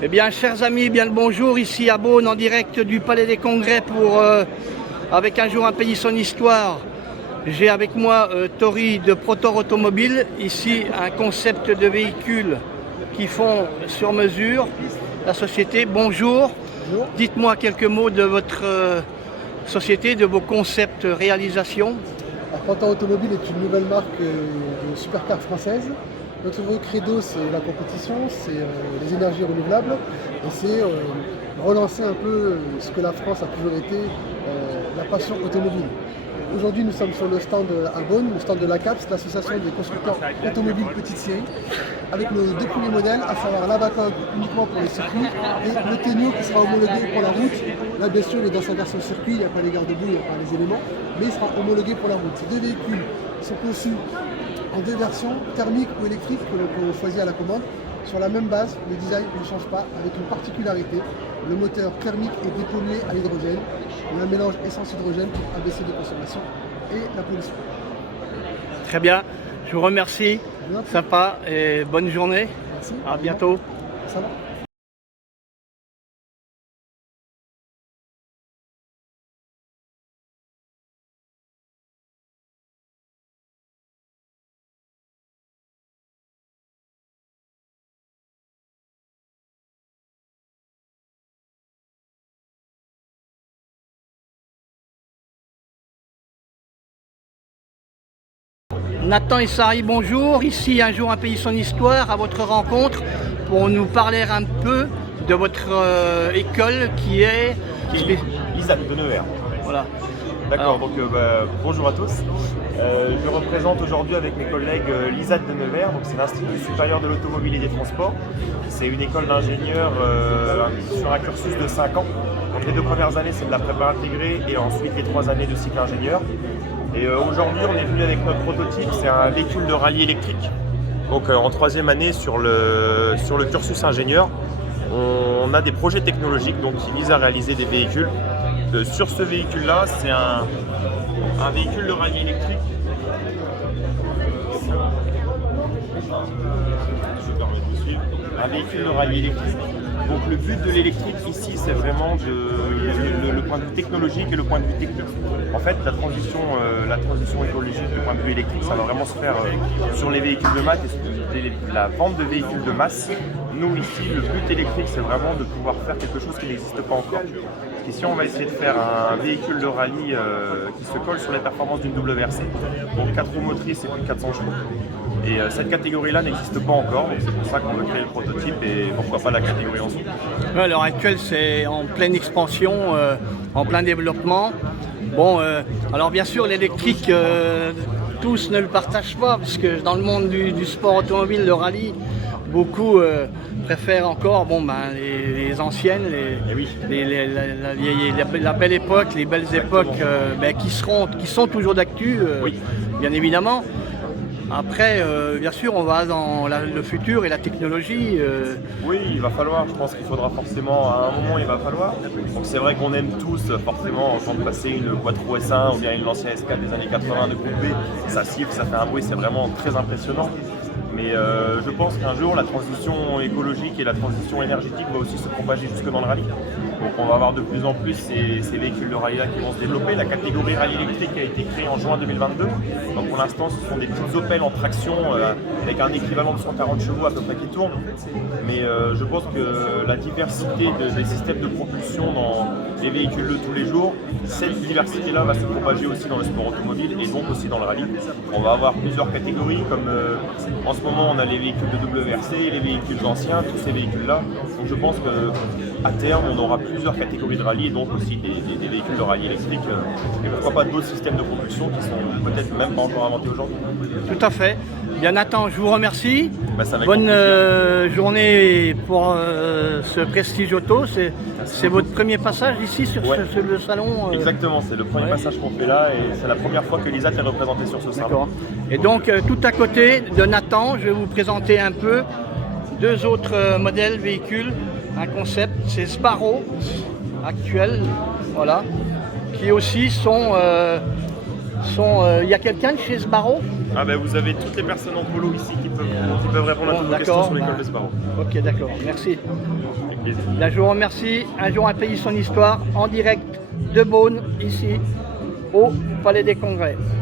Eh bien, chers amis, bien le bonjour, ici à Beaune, en direct du Palais des Congrès avec Un jour un pays, son histoire. J'ai avec moi Tori de Protor Automobile, ici un concept de véhicules qui font sur mesure. La société, bonjour. Dites-moi quelques mots de votre société, de vos concepts réalisations. Protor Automobile est une nouvelle marque de supercar française. Notre credo, c'est la compétition, c'est les énergies renouvelables et c'est relancer un peu ce que la France a toujours été, la passion automobile. Aujourd'hui, nous sommes sur le stand à Beaune, le stand de l'ACAPS, l'association des constructeurs automobiles petite série, avec nos deux premiers modèles, à savoir l'Abacog uniquement pour les circuits et le Tenio qui sera homologué pour la route. Là, bien sûr, il est dans sa version circuit, il n'y a pas les garde-boue, il n'y a pas les éléments, mais il sera homologué pour la route. Ces deux véhicules sont conçus en deux versions, thermique ou électrique, que l'on peut choisir à la commande. Sur la même base, le design ne change pas, avec une particularité. Le moteur thermique est dépollué à l'hydrogène. Il y a un mélange essence-hydrogène pour abaisser de consommation et la pollution. Très bien, je vous remercie. Sympa et bonne journée. Merci. À bientôt. Ça va. Nathan Essari, bonjour. Ici, Un jour un pays, son histoire, à votre rencontre pour nous parler un peu de votre école qui est l'ISAT de Nevers. Voilà. D'accord, donc bonjour à tous. Je représente aujourd'hui avec mes collègues l'ISAT de Nevers, donc c'est l'Institut supérieur de l'automobile et des transports. C'est une école d'ingénieurs sur un cursus de 5 ans. Donc les 2 premières années c'est de la prépa intégrée et ensuite les 3 années de cycle ingénieur. Et aujourd'hui on est venu avec notre prototype, c'est un véhicule de rallye électrique. Donc en 3e année sur le cursus ingénieur, on a des projets technologiques donc, qui visent à réaliser des véhicules. Sur ce véhicule-là, c'est un véhicule de rallye électrique. Je me permets de vous suivre. Un véhicule de rallye électrique. Donc le but de l'électrique ici, c'est vraiment le point de vue technologique et le point de vue technique. En fait, la transition écologique du point de vue électrique, ça va vraiment se faire sur les véhicules de masse et la vente de véhicules de masse. Nous ici, le but électrique, c'est vraiment de pouvoir faire quelque chose qui n'existe pas encore. Ici, on va essayer de faire un véhicule de rallye qui se colle sur les performances d'une WRC, donc 4 roues motrices et plus de 400 chevaux. Et cette catégorie-là n'existe pas encore, donc c'est pour ça qu'on veut créer le prototype et pourquoi pas la catégorie en dessous. À l'heure actuelle, c'est en pleine expansion, en plein développement. Bon, alors bien sûr, l'électrique, tous ne le partagent pas, parce que dans le monde du sport automobile, le rallye, beaucoup préfèrent encore les anciennes, la belle époque, les belles époques qui sont toujours d'actu, bien évidemment. Après, bien sûr, on va dans le futur et la technologie. Oui, il va falloir, je pense qu'il faudra forcément, à un moment il va falloir. Donc c'est vrai qu'on aime tous forcément entendre passer une Quattro S1 ou bien une Lancia S4 des années 80 de coupe B. Ça siffle, ça fait un bruit, c'est vraiment très impressionnant. Mais je pense qu'un jour, la transition écologique et la transition énergétique va aussi se propager jusque dans le rallye. Donc on va avoir de plus en plus ces véhicules de rallye-là qui vont se développer. La catégorie rallye électrique a été créée en juin 2022. Donc pour l'instant, ce sont des petites Opel en traction avec un équivalent de 140 chevaux à peu près qui tourne. Mais je pense que la diversité des systèmes de propulsion dans les véhicules de tous les jours, cette diversité-là va se propager aussi dans le sport automobile et donc aussi dans le rallye. On va avoir plusieurs catégories comme en ce moment on a les véhicules de WRC, les véhicules anciens, tous ces véhicules-là. Donc je pense qu'à terme on aura plusieurs catégories de rallye et donc aussi des véhicules de rallye électrique et pourquoi pas d'autres systèmes de propulsion qui sont peut-être même pas encore inventés aujourd'hui. Tout à fait. Bien Nathan, je vous remercie. Bonne journée pour ce Prestige Auto. C'est votre premier passage ici sur le salon Exactement, c'est le premier passage qu'on fait là et c'est la première fois que l'ISAT est représenté sur ce salon. Et donc tout à côté de Nathan, je vais vous présenter un peu 2 autres modèles véhicules, un concept, c'est Sparrow actuel, voilà, qui aussi sont Il y a quelqu'un de chez Sbarro? Ah ben vous avez toutes les personnes en polo ici qui peuvent répondre à Bon, toutes vos d'accord, questions sur l'école bah, de Sbarro. Ok, d'accord, merci. Avec plaisir. Là, je vous remercie. Un jour, un pays, son histoire, en direct de Beaune, ici, au Palais des Congrès.